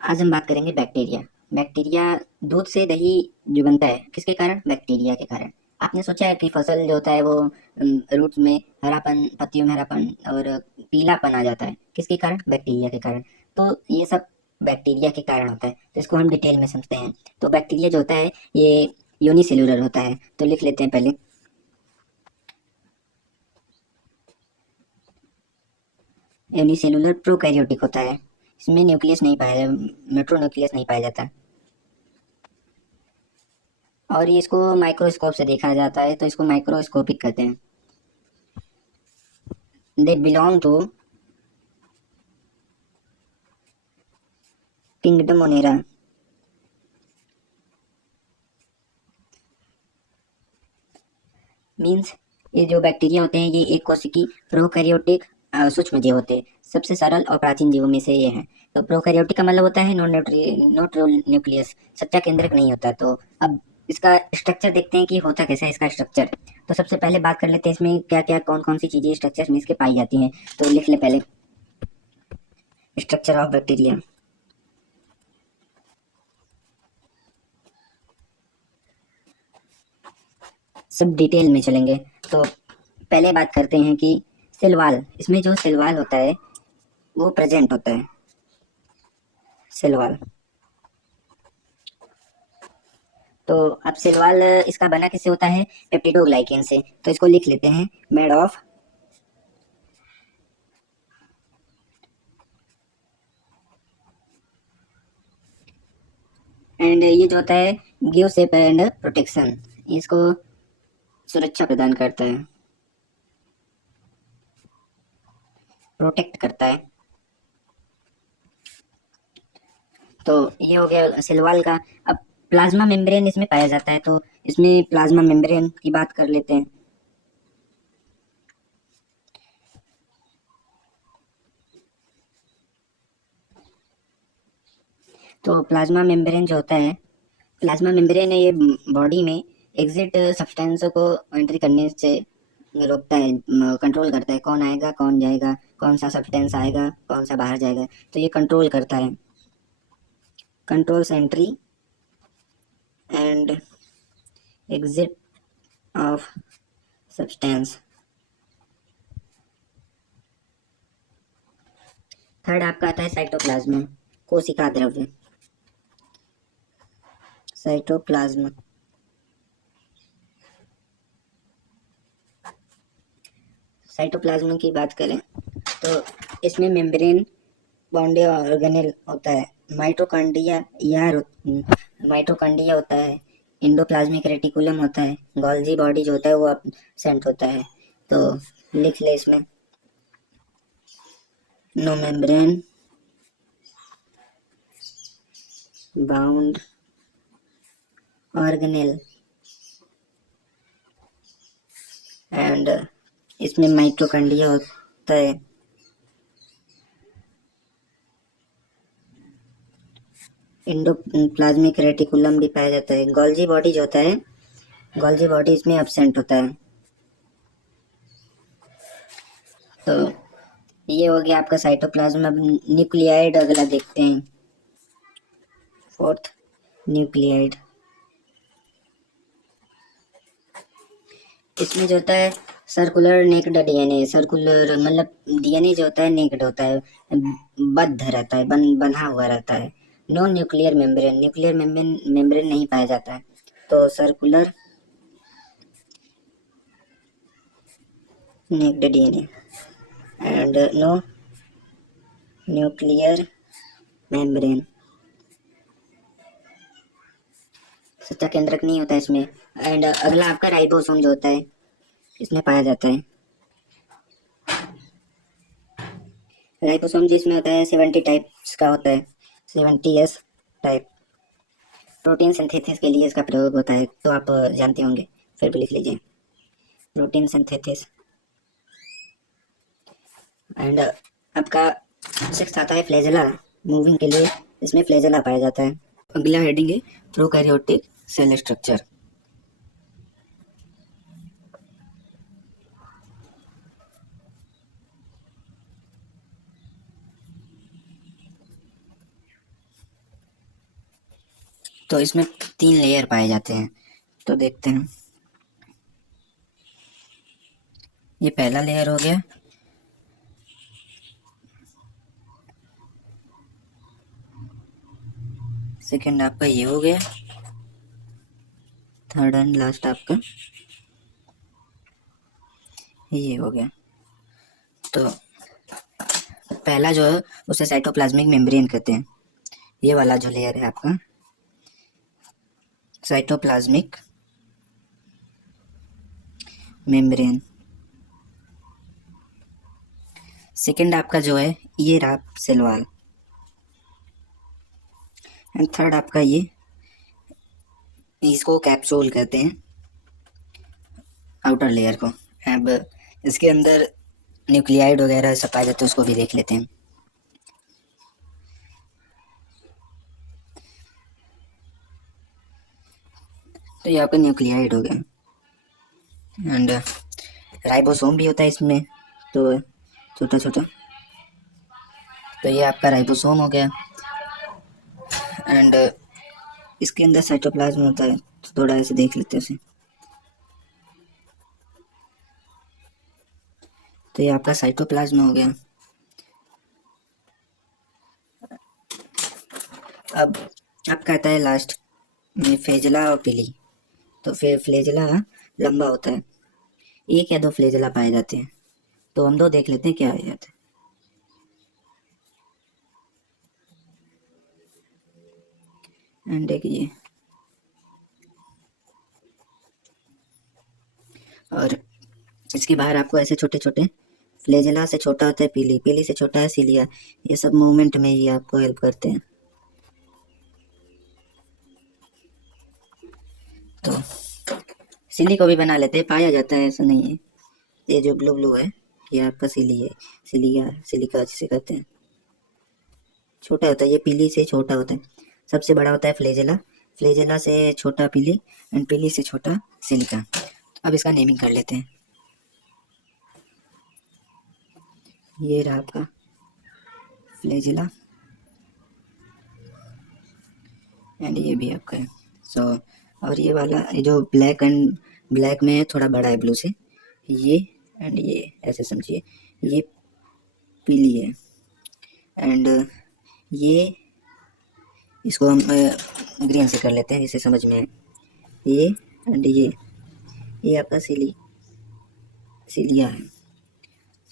आज हम बात करेंगे बैक्टीरिया। बैक्टीरिया दूध से दही जो बनता है किसके कारण? बैक्टीरिया के कारण। आपने सोचा है कि फसल जो होता है वो रूट्स में हरापन, पत्तियों में हरापन और पीलापन आ जाता है किसके कारण? बैक्टीरिया के कारण। तो ये सब बैक्टीरिया के कारण होता है, तो इसको हम डिटेल में समझते हैं। तो बैक्टीरिया जो होता है ये यूनिसेलुलर होता है, तो लिख लेते हैं पहले। यूनिसेलुलर प्रोकैरियोटिक होता है, इसमें न्यूक्लियस नहीं पाया, मेट्रोन्यूक्लियस नहीं पाया जाता, और ये इसको माइक्रोस्कोप से देखा जाता है, तो इसको माइक्रोस्कोपिक कहते हैं। They belong to kingdom Monera. Means ये जो बैक्टीरिया होते हैं ये एक कोशिकी प्रोकैरियोटिक सूक्ष्म जीव होते हैं, सबसे सरल और प्राचीन जीवों में से ये हैं। तो प्रोकैरियोटिक का मतलब होता है नॉट न्यूक्लियस, सच्चा केंद्रक नहीं होता। तो अब इसका स्ट्रक्चर देखते हैं कि होता कैसा है इसका स्ट्रक्चर। तो सबसे पहले बात कर लेते हैं इसमें क्या क्या कौन कौन सी चीजें स्ट्रक्चर में इसके पाई जाती हैं। तो लिख ले पहले स्ट्रक्चर ऑफ बैक्टीरिया। सब डिटेल में चलेंगे। तो पहले बात करते हैं कि सेल वॉल, इसमें जो सेल वॉल होता है वो प्रेजेंट होता है। सेल वॉल, तो अब सेल वॉल इसका बना किससे होता है? पेप्टिडोग्लाइकेन से। तो इसको लिख लेते हैं, मेड ऑफ एंड ये जो होता है गिव शेप एंड प्रोटेक्शन, इसको सुरक्षा प्रदान करता है, प्रोटेक्ट करता है। तो ये हो गया सेल वॉल का। अब प्लाज्मा मेम्ब्रेन इसमें पाया जाता है, तो इसमें प्लाज्मा मेम्ब्रेन की बात कर लेते हैं। तो प्लाज्मा मेम्ब्रेन जो होता है, प्लाज्मा मेम्ब्रेन है ये बॉडी में एग्जिट सब्सटेंस को एंट्री करने से रोकता है, कंट्रोल करता है, कौन आएगा कौन जाएगा, कौन सा सब्सटेंस आएगा कौन सा बाहर जाएगा। तो ये कंट्रोल करता है, controls entry and exit of substance. Third आपका आता है साइटोप्लाज्म, कोशिका द्रव्य, साइटोप्लाज्म। साइटोप्लाज्म की बात करें तो इसमें मेम्ब्रेन बाउंड्री ऑर्गेनेल होता है, माइटोकॉन्ड्रिया या माइटोकॉन्ड्रिया होता है, इंडोप्लाज्मिक रेटिकुलम होता है, गोल्जी बॉडी जो होता है वो एब्सेंट होता है। तो लिख ले इसमें, no membrane bound organelle and इसमें माइटोकॉन्ड्रिया होता है, इंडोप्लाज्मिक रेटिकुलम भी पाया जाता है। गोल्जी बॉडी जो होता है, गोल्जी बॉडी इसमें एब्सेंट होता है। तो ये हो गया आपका साइटोप्लाज्म। अब न्यूक्लियाइड अगला देखते हैं, फोर्थ न्यूक्लियाइड। इसमें जो होता है सर्कुलर नेक्ड डीएनए, सर्कुलर मतलब डीएनए जो होता है नेक्ड होता है, बद्ध रहता है, बंधा हुआ रहता है। No nuclear membrane, nuclear membrane membrane नहीं पाया जाता है। तो circular naked DNA and no nuclear membrane, सच्चा केंद्रक नहीं होता इसमें। एंड अगला आपका राइबोसोम जो होता है इसमें पाया जाता है। राइबोसोम जिसमें होता है 70 टाइप्स का होता है, 70s टाइप। प्रोटीन सिंथेसिस के लिए इसका प्रयोग होता है, तो आप जानते होंगे, फिर भी लिख लीजिए, प्रोटीन सिंथेसिस। एंड आपका सिक्स आता है फ्लैजेला, मूविंग के लिए इसमें फ्लैजेला पाया जाता है। अगला हेडिंग है प्रोकैरियोटिक सेल स्ट्रक्चर। तो इसमें 3 लेयर पाए जाते हैं, तो देखते हैं। ये पहला लेयर हो गया, सेकंड आपका ये हो गया, थर्ड एंड लास्ट आपका ये हो गया। तो पहला जो है उसे साइटोप्लाज्मिक मेम्ब्रेन कहते हैं। ये वाला जो लेयर है आपका साइटोप्लाज्मिक मेम्ब्रेन। सेकंड आपका जो है ये रहा सेल वॉल, एंड थर्ड आपका ये, इसको कैप्सूल कहते हैं, आउटर लेयर को। अब इसके अंदर न्यूक्लियाइड वगैरह सब पाए जाते हैं, उसको भी देख लेते हैं। तो ये आपका न्यूक्लियाइड हो गया, एंड राइबोसोम भी होता है इसमें, तो छोटा छोटा, तो ये आपका राइबोसोम हो गया। एंड इसके अंदर साइटोप्लाज्म होता है, तो थोड़ा ऐसे देख लेते हैं उसे। तो ये आपका साइटोप्लाज्म हो गया। अब कहता है लास्ट में फ्लैजेला और पिली। तो फिर फ्लैजेला लंबा होता है, 1 या 2 फ्लैजेला पाए जाते हैं, तो हम 2 देख लेते हैं क्या आ जाता है। एंड एक ये, और इसके बाहर आपको ऐसे छोटे छोटे फ्लैजेला से छोटा होता है पीली, पीली से छोटा है सिलिया। ये सब मूवमेंट में ही आपको हेल्प करते हैं। तो सिली को भी बना लेते हैं, पाया जाता है, ऐसा नहीं है। ये जो ब्लू ब्लू है ये आपका सिली है, सिलिया, सिलिका जिसे कहते हैं। छोटा होता है, ये पीली से छोटा होता है। सबसे बड़ा होता है फ्लैजेला, फ्लैजेला से छोटा पीली, एंड पीली से छोटा सिलिका। अब इसका नेमिंग कर लेते हैं। ये रहा आपका फ्लैजेला, एंड ये भी आपका है। सो और ये वाला, ये जो ब्लैक एंड ब्लैक में है, थोड़ा बड़ा है ब्लू से, ये एंड ये ऐसे समझिए, ये पीली है, एंड ये, इसको हम ग्रीन से कर लेते हैं, इसे समझ में आए। ये एंड ये आपका सिलिया है।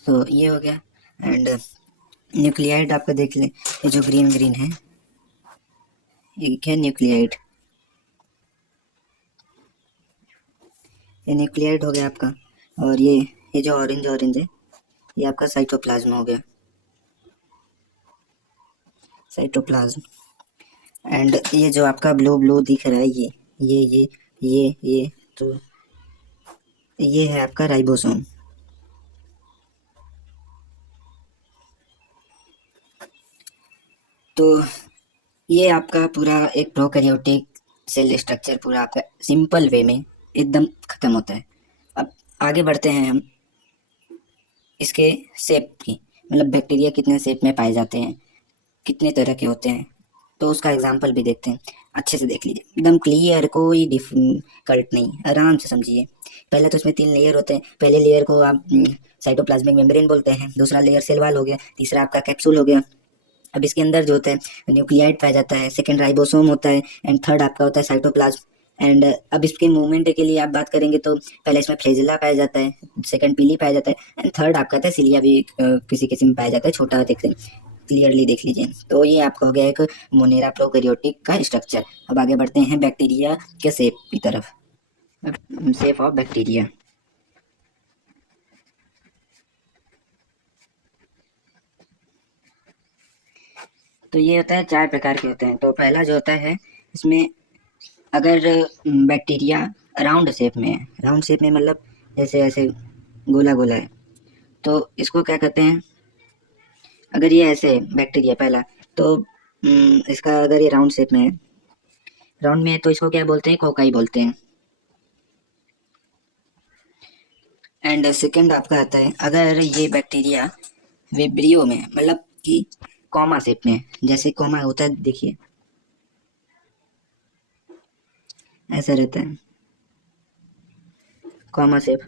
तो ये हो गया। एंड न्यूक्लियाइड आपका देख लें, ये जो ग्रीन ग्रीन है ये क्या, न्यूक्लियाइड, ये न्यूक्लियाइड हो गया आपका। और ये जो ऑरेंज ऑरेंज है ये आपका साइटोप्लाज्म हो गया, साइटोप्लाज्म। एंड ये जो आपका ब्लू ब्लू दिख रहा है ये तो ये है आपका राइबोसोम। तो ये आपका पूरा एक प्रोकैरियोटिक सेल स्ट्रक्चर पूरा आपका सिंपल वे में एकदम खत्म होता है। अब आगे बढ़ते हैं हम इसके शेप की, मतलब बैक्टीरिया कितने शेप में पाए जाते हैं, कितने तरह के होते हैं, तो उसका एग्जाम्पल भी देखते हैं। अच्छे से देख लीजिए, एकदम क्लियर, कोई डिफिकल्ट नहीं, आराम से समझिए। पहले तो इसमें 3 लेयर होते हैं। पहले लेयर को आप साइटोप्लाज्मिक मेम्ब्रेन बोलते हैं, दूसरा लेयर सेल वॉल हो गया, तीसरा आपका कैप्सूल हो गया। अब इसके अंदर जो होता है न्यूक्लियाइड पाया जाता है, सेकंड राइबोसोम होता है, एंड थर्ड आपका होता है साइटोप्लाज्म। एंड अब इसके मूवमेंट के लिए आप बात करेंगे तो पहले इसमें फ्लैजेला पाया जाता है, सेकंड पीली पाया जाता है, एंड थर्ड आपका आता है सिलिया भी किसी किसी में पाया जाता है, छोटा देखते हैं, क्लियरली देख लीजिए। तो ये आपका हो गया एक मोनेरा प्रोकैरियोटिक का स्ट्रक्चर। अब आगे बढ़ते हैं बैक्टीरिया के शेप की तरफ। शेप ऑफ बैक्टीरिया, तो ये होता है 4 प्रकार के होते हैं। तो पहला जो होता है इसमें, अगर बैक्टीरिया राउंड शेप में है, राउंड शेप में मतलब जैसे ऐसे गोला गोला है, तो इसको क्या कहते हैं, अगर ये ऐसे बैक्टीरिया पहला, तो इसका अगर ये राउंड शेप में है, राउंड में है, तो इसको क्या बोलते हैं, कोकाई बोलते हैं। एंड सेकंड आपका आता है, अगर ये बैक्टीरिया विब्रियो में, मतलब कि कॉमा शेप में, जैसे कॉमा होता है देखिए, ऐसा रहता है कॉमा शेप।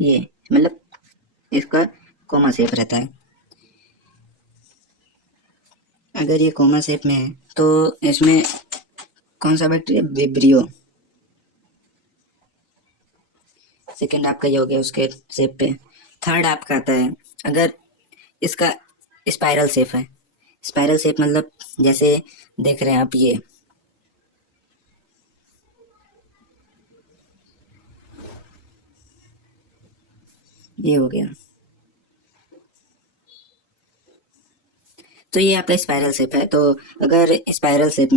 ये मतलब इसका कॉमा शेप रहता है। अगर ये कॉमा शेप में है तो इसमें कौन सा बैक्टीरिया, विब्रियो। सेकंड आपका ये हो गया उसके शेप पे। थर्ड आपका आता है, अगर इसका स्पाइरल शेप है। स्पाइरल शेप मतलब जैसे देख रहे हैं आप, ये हो गया। तो ये आपका स्पाइरल शेप है। तो अगर स्पाइरल शेप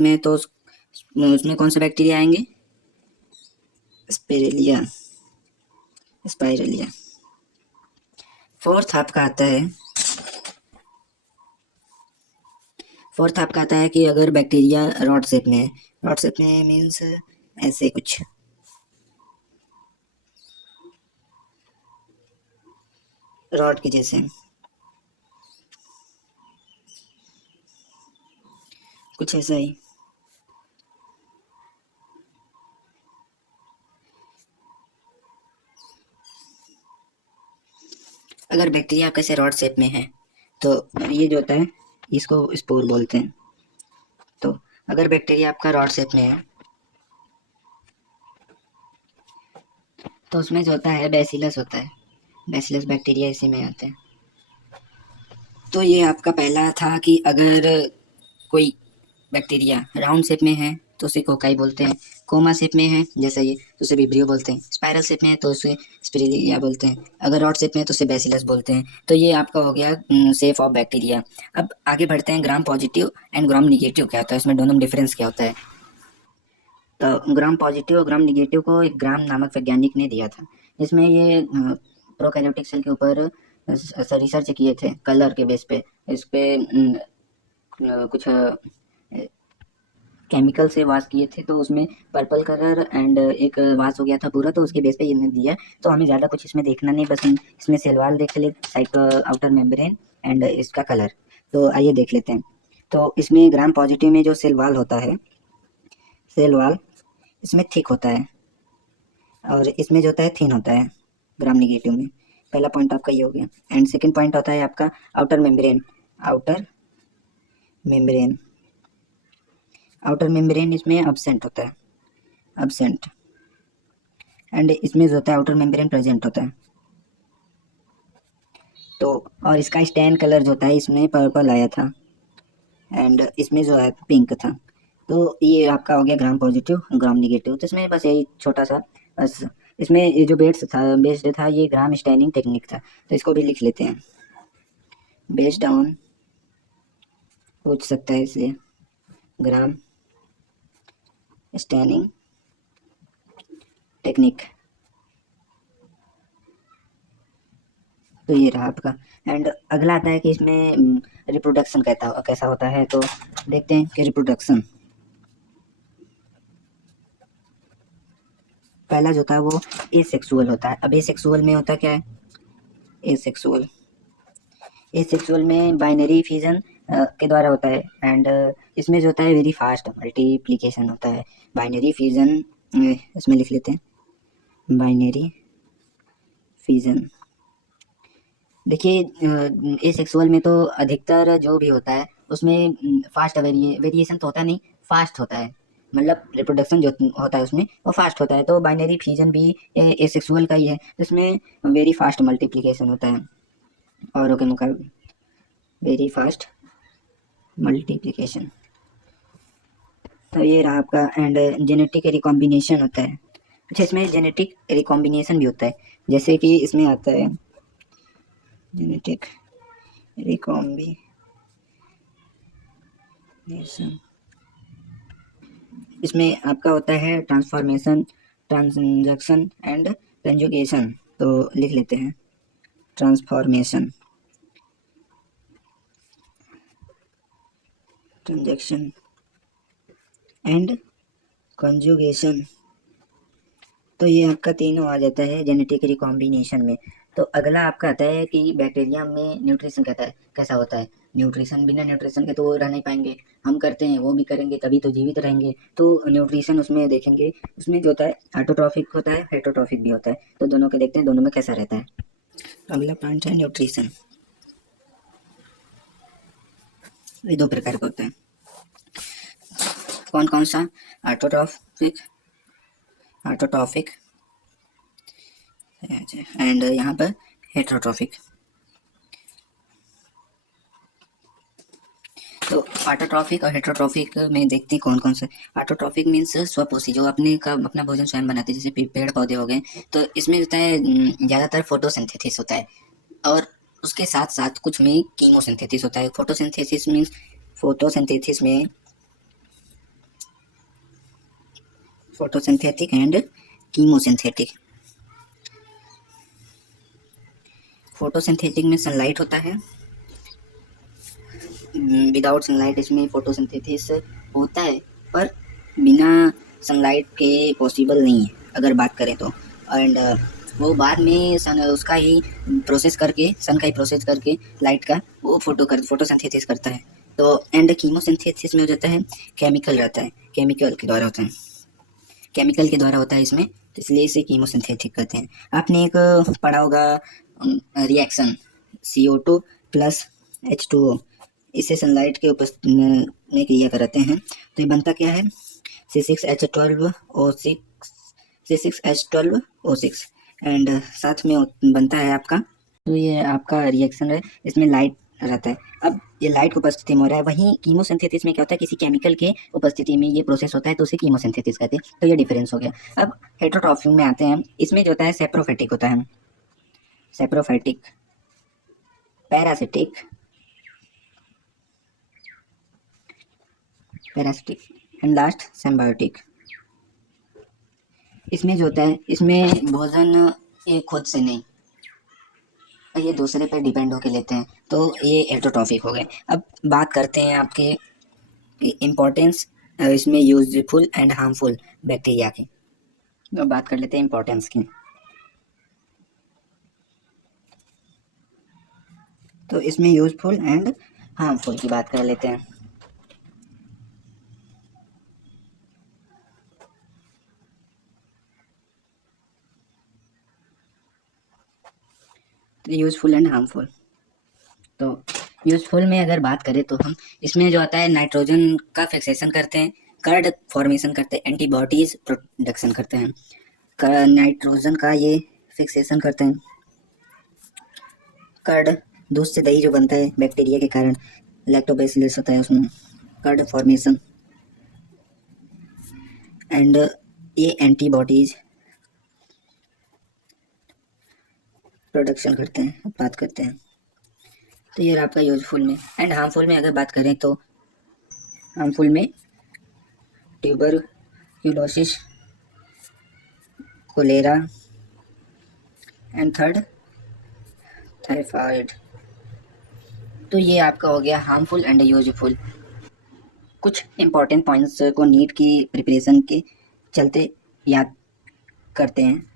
में है तो उसमें कौन से बैक्टीरिया आएंगे? स्पिरेलिया, स्पाइरेलिया। फोर्थ आपका आता है फोर्थ आपका आता है कि अगर बैक्टीरिया रॉड शेप में है। रॉड शेप में मीन्स ऐसे कुछ, रॉड के जैसे कुछ ऐसा ही। अगर बैक्टीरिया कैसे रॉड शेप में है तो ये जो होता है इसको स्पोर बोलते हैं। तो अगर बैक्टीरिया आपका रॉड शेप में है तो उसमें जो होता है बैसिलस होता है। बैसिलस बैक्टीरिया इसी में आते हैं। तो ये आपका पहला था कि अगर कोई बैक्टीरिया राउंड शेप में है तो उसे कोकाई बोलते हैं। कोमा शेप में है जैसे ये तो उसे विब्रियो बोलते हैं। स्पाइरल शेप में है तो उसे स्पिरिलिया बोलते हैं। अगर रॉड शेप में है तो उसे बैसिलस बोलते हैं। तो ये आपका हो गया शेप ऑफ बैक्टीरिया। अब आगे बढ़ते हैं, gram positive and gram negative क्या होता है, इसमें दोनों में डिफरेंस क्या होता है। तो ग्राम पॉजिटिव और ग्राम निगेटिव को एक ग्राम नामक वैज्ञानिक ने दिया था, जिसमें ये प्रोकैरियोटिक सेल के ऊपर रिसर्च किए थे कलर के बेस पे। इस पे कुछ केमिकल से वाश किए थे तो उसमें पर्पल कलर एंड एक वाश हो गया था पूरा, तो उसके बेस पे इन्हें दिया। तो हमें ज़्यादा कुछ इसमें देखना नहीं, बस इसमें सेल वॉल देख ले, साइड आउटर मेम्ब्रेन एंड इसका कलर। तो आइए देख लेते हैं। तो इसमें ग्राम पॉजिटिव में जो सेल वॉल होता है, सेल वॉल इसमें थिक होता है और इसमें जो होता है थिन होता है ग्राम निगेटिव में। पहला पॉइंट आपका ये हो गया। एंड सेकंड पॉइंट होता है आपका outer membrane. Outer membrane, outer membrane इसमें अब्सेंट होता है, अब्सेंट। एंड इसमें जो होता है आउटर मेम्ब्रेन प्रेजेंट होता है। तो और इसका स्टैन कलर जो होता है इसमें पर्पल आया था एंड इसमें जो है पिंक था। तो ये आपका हो गया ग्राम पॉजिटिव ग्राम निगेटिव। तो इसमें बस यही छोटा सा, बस इसमें ये जो बेस्ड था ये ग्राम स्टैनिंग टेक्निक था। तो इसको भी लिख लेते हैं, बेस्ड ऑन, पूछ सकता है इसलिए, ग्राम स्टैनिंग टेक्निक। तो ये रहा आपका। एंड अगला आता है कि इसमें रिप्रोडक्शन कैसा कैसा होता है। तो देखते हैं कि रिप्रोडक्शन पहला जो था वो एसेक्सुअल होता है। अब एसेक्सुअल में होता क्या है, एसेक्सुअल, एसेक्सुअल में बाइनरी फिजन के द्वारा होता है। एंड इसमें जो होता है वेरी फास्ट मल्टीप्लिकेशन होता है। बाइनरी फिजन इसमें लिख लेते हैं, बाइनरी फिजन। देखिए एसेक्सुअल में तो अधिकतर जो भी होता है उसमें फास्ट वेरिएशन तो होता नहीं, फास्ट होता है। मतलब रिप्रोडक्शन जो होता है उसमें वो फास्ट होता है। तो बाइनरी फ्यूजन भी एसेक्सुअल का ही है, जिसमें वेरी फास्ट मल्टीप्लिकेशन होता है औरों के मुकाबले, वेरी फास्ट मल्टीप्लिकेशन। तो ये रहा आपका। एंड जेनेटिक रिकॉम्बिनेशन होता है। अच्छा, इसमें जेनेटिक रिकॉम्बिनेशन भी होता है, जैसे कि इसमें आता है जेनेटिक रिकॉम्बिनेशन। इसमें आपका होता है ट्रांसफॉर्मेशन, ट्रांजैक्शन एंड कंजुगेशन। तो लिख लेते हैं, ट्रांसफॉर्मेशन, ट्रांजैक्शन एंड कंजुगेशन। तो ये आपका तीनों आ जाता है जेनेटिक रिकॉम्बिनेशन में। तो अगला आपका आता है कि बैक्टीरिया में न्यूट्रिशन कहता है कैसा होता है। न्यूट्रिशन, बिना न्यूट्रिशन के तो वो रह नहीं पाएंगे, हम करते हैं वो भी करेंगे तभी तो जीवित रहेंगे। तो न्यूट्रिशन उसमें देखेंगे, उसमें जो होता है ऑटोट्रॉफिक होता है, हेटरोट्रॉफिक भी होता है। तो दोनों के देखते हैं दोनों में कैसा रहता है। अगला पॉइंट है न्यूट्रिशन। ये दो प्रकार का होता है। कौन कौन सा? ऑटोट्रॉफिक, ऑटोट्रॉफिक एंड यहाँ पर हेटरोट्रॉफिक। तो ऑटोट्रॉफिक और हेटरोट्रॉफिक में देखते हैं कौन कौन सा। ऑटोट्रॉफिक मीन्स स्वपोषी, जो अपने का अपना भोजन स्वयं बनाते हैं, जैसे पेड़ पौधे हो गए। तो इसमें होता है ज़्यादातर फोटोसिंथेसिस होता है, और उसके साथ साथ कुछ में कीमोसिंथेसिस होता है। फोटोसिंथेसिस मीन्स, फोटोसिंथेसिस में फोटोसिंथेटिक एंड कीमोसिंथेटिक। फोटोसिंथेटिक में सनलाइट होता है, विदाउट सनलाइट इसमें फोटोसिंथेसिस होता है, पर बिना सनलाइट के पॉसिबल नहीं है अगर बात करें तो। एंड वो बाद में सन उसका ही प्रोसेस करके, सन का ही प्रोसेस करके लाइट का वो फोटोसिंथेसिस करता है। तो एंड कीमोसिंथेसिस में हो जाता है, केमिकल रहता है, केमिकल के द्वारा होता है, केमिकल के द्वारा होता है इसमें, तो इसलिए इसे कीमोसिंथेटिक कहते हैं। आपने एक पढ़ा होगा रिएक्शन CO2 प्लस H2O, इसे सनलाइट के उपस्थिति में क्रिया कराते हैं। तो ये बनता क्या है? C6H12O6, C6H12O6 एंड साथ में बनता है आपका। तो ये आपका रिएक्शन है, इसमें लाइट रहता है। अब ये लाइट की उपस्थिति में हो रहा है, वहीं कीमोसिंथेसिस में क्या होता है, किसी केमिकल के उपस्थिति में ये प्रोसेस होता है, तो उसे कीमोसिंथेसिस कहते हैं। तो ये डिफरेंस हो गया। अब हेटरोट्रॉफिक में आते हैं, इसमें जो होता है सेप्रोफाइटिक होता है, saprophytic, parasitic, parasitic and last symbiotic. इसमें जो होता है, इसमें भोजन ये खुद से नहीं, ये दूसरे पे डिपेंड होके लेते हैं, तो ये हेटरोट्रॉफिक हो गए। अब बात करते हैं आपके इम्पोर्टेंस इसमें यूजफुल एंड हार्मफुल बैक्टीरिया की। तो बात कर लेते हैं इम्पोर्टेंस की। तो इसमें यूजफुल एंड हार्मफुल की बात कर लेते हैं। तो यूजफुल एंड हार्मफुल, तो यूजफुल में अगर बात करें तो हम इसमें जो आता है नाइट्रोजन का फिक्सेशन करते हैं, कर्ड फॉर्मेशन करते हैं, एंटीबॉडीज प्रोडक्शन करते हैं, नाइट्रोजन का ये फिक्सेशन करते हैं। कर्ड, दूध से दही जो बनता है बैक्टीरिया के कारण, लैक्टोबैसिलस होता है उसमें, कर्ड फॉर्मेशन एंड ये एंटीबॉडीज प्रोडक्शन करते हैं। अब बात करते हैं, तो ये आपका यूजफुल में। एंड हार्मफुल में अगर बात करें तो हार्मफुल में tuberculosis, cholera and third typhoid. तो ये आपका हो गया हार्मफुल एंड यूजफुल। कुछ इंपॉर्टेंट पॉइंट्स को नीट की प्रिपरेशन के चलते याद करते हैं।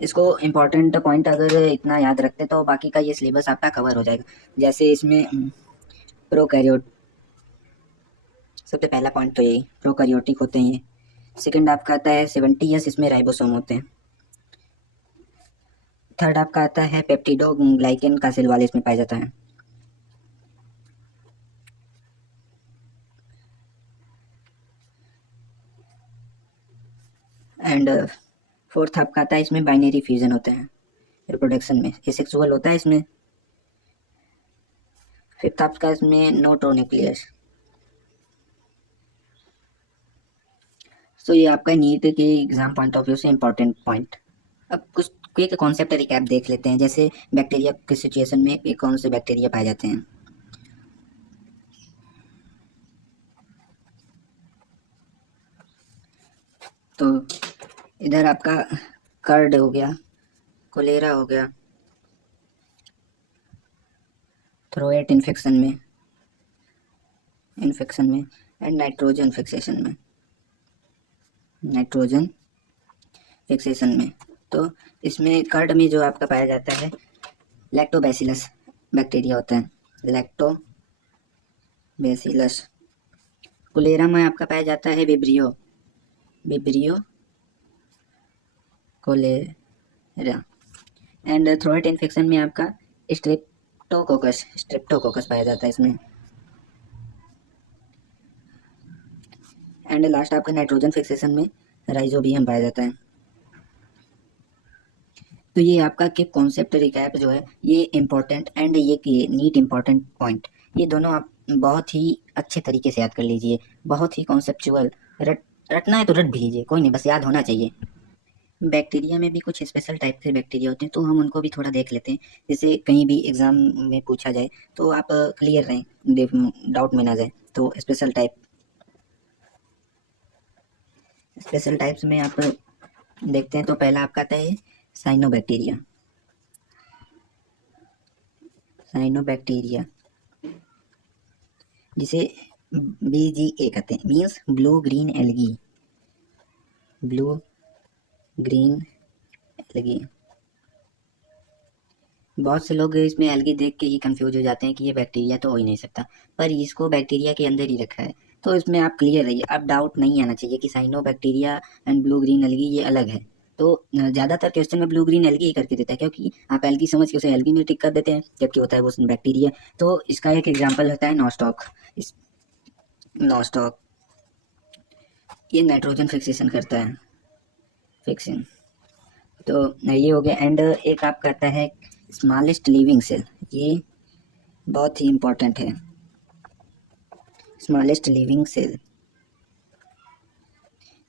इसको इम्पॉर्टेंट पॉइंट अगर इतना याद रखते तो बाकी का ये सिलेबस आपका कवर हो जाएगा। जैसे इसमें प्रोकैरियोट, सबसे पहला पॉइंट तो यही प्रोकैरियोटिक होते हैं ये। सेकंड आपका आता है 70S, इसमें राइबोसोम होते हैं। थर्ड आपका आता है पेप्टिडोग्लाइकन का सेल वाल इसमें पाया जाता है। एंड फोर्थ आपका आता है, इसमें बाइनरी फ्यूजन होता है रिप्रोडक्शन में, ये सेक्सुअल होता है इसमें। फिफ्थ आपका इसमें नोटोन्यूक्लियस। तो ये आपका नीट के एग्जाम पॉइंट ऑफ व्यू से इम्पोर्टेंट पॉइंट। अब कुछ क्विक कॉन्सेप्ट रिकैप देख लेते हैं, जैसे बैक्टीरिया के सिचुएशन में कौन से बैक्टीरिया पाए जाते हैं। तो इधर आपका कर्ड हो गया, कोलेरा हो गया, थ्रोएट इन्फेक्शन में एंड नाइट्रोजन फिक्सेशन में, नाइट्रोजन फिक्सेशन में। तो इसमें कर्ड में जो आपका पाया जाता है लैक्टोबैसिलस बैक्टीरिया होता है, लैक्टोबैसिलस। कोलेरा में आपका पाया जाता है vibrio, vibrio cholera. And throat infection में आपका स्ट्रेप्टोकोकस, स्ट्रेप्टोकोकस पाया जाता है इसमें। एंड लास्ट आपका नाइट्रोजन फिक्सेशन में राइजोबियम पाया जाता है। तो ये आपका के कॉन्सेप्ट रिकैप जो है ये इम्पोर्टेंट एंड ये नीट इम्पोर्टेंट पॉइंट, ये दोनों आप बहुत ही अच्छे तरीके से याद कर लीजिए, बहुत ही कॉन्सेप्चुअल। रटना है तो रट भी लीजिए, कोई नहीं, बस याद होना चाहिए। बैक्टीरिया में भी कुछ स्पेशल टाइप के बैक्टीरिया होते हैं, तो हम उनको भी थोड़ा देख लेते हैं, जैसे कहीं भी एग्जाम में पूछा जाए तो आप क्लियर रहें, डाउट में ना जाए। तो स्पेशल टाइप्स में आप देखते हैं, तो पहला आपका आता है साइनोबैक्टीरिया। साइनोबैक्टीरिया जिसे BGA कहते हैं, means blue green algae, blue green algae. बहुत से लोग इसमें एल्गी देख के ही कंफ्यूज हो जाते हैं कि ये बैक्टीरिया तो हो ही नहीं सकता, पर इसको बैक्टीरिया के अंदर ही रखा है। तो इसमें आप क्लियर रहिए, अब डाउट नहीं आना चाहिए कि cyanobacteria and blue green algae ये अलग है। तो ज़्यादातर क्वेश्चन में ब्लू ग्रीन एल्गी ही करके देता है, क्योंकि आप एल्गी समझ के उसे एल्गी में टिक कर देते हैं, जबकि होता है वो बैक्टीरिया। तो इसका एक एग्जाम्पल होता है नॉस्टॉक। नॉस्टॉक ये नाइट्रोजन फिक्सेशन करता है, फिक्सिंग। तो ये हो गया। एंड एक आप कहता है स्मॉलेस्ट लिविंग सेल, ये बहुत ही इम्पोर्टेंट है। स्मॉलेस्ट लिविंग सेल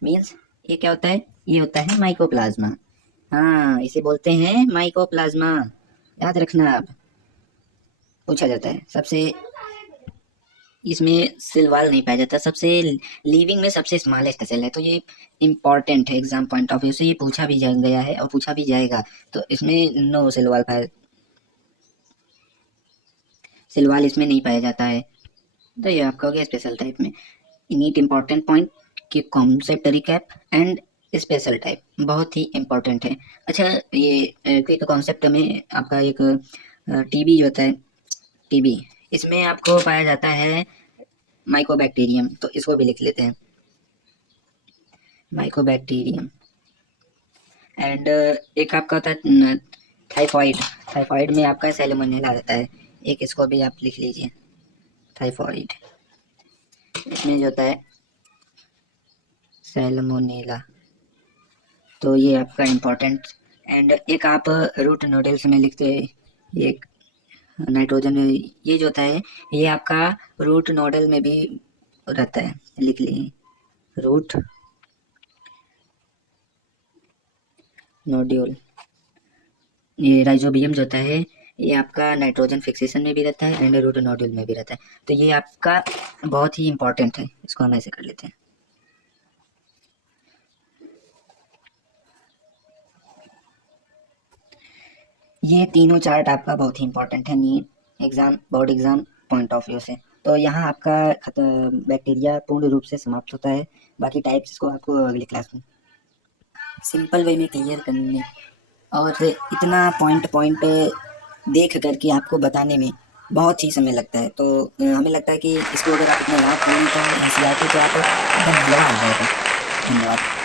मीन्स ये क्या होता है, ये होता है माइकोप्लाज्मा। हाँ, इसे बोलते हैं माइकोप्लाज्मा, याद रखना। आप पूछा जाता है सबसे, इसमें सेल वाल नहीं पाया जाता, सबसे लिविंग में सबसे स्मॉलेस्ट सेल है। तो ये इम्पॉर्टेंट है, एग्जाम पॉइंट ऑफ व्यू से ये पूछा भी गया है और पूछा भी जाएगा। तो इसमें नो सेल वाल पाया, सेल वाल इसमें नहीं पाया जाता है। तो ये आपका हो गया स्पेशल टाइप में। नीट इम्पॉर्टेंट पॉइंट कि concept recap and special type बहुत ही इम्पोर्टेंट है। अच्छा, ये क्विक कॉन्सेप्ट में आपका एक टीबी जो होता है, टीबी इसमें आपको पाया जाता है माइकोबैक्टीरियम, तो इसको भी लिख लेते हैं, माइकोबैक्टीरियम। एंड एक आपका होता है थाइफॉइड, थाइफॉइड में आपका सैल्मोनेला रहता है, एक इसको भी आप लिख लीजिए, थाइफॉइड। इसमें जो होता है सैल्मोनेला, तो ये आपका इम्पोर्टेंट। एंड एक आप रूट नोडल्स में लिखते हैं, एक नाइट्रोजन, ये जो होता है ये आपका रूट नोडल में भी रहता है, लिख लीजिए रूट नोड्यूल। ये राइजोबियम जो होता है ये आपका नाइट्रोजन फिक्सेशन में भी रहता है एंड रूट नोड्यूल में भी रहता है। तो ये आपका बहुत ही इम्पोर्टेंट है, इसको हम ऐसे कर लेते हैं। ये तीनों चार्ट आपका बहुत ही इंपॉर्टेंट है NEET exam, board exam point of view से। तो यहाँ आपका बैक्टीरिया पूर्ण रूप से समाप्त होता है, बाकी टाइप्स को आपको अगली क्लास में सिंपल वे में क्लियर करने और इतना पॉइंट पॉइंट देख करके आपको बताने में बहुत ही समय लगता है। तो हमें लगता है कि इसको अगर आप इतना याद कर लें तो NCERT तो आप एकदम बढ़िया हो जाएगा। धन्यवाद।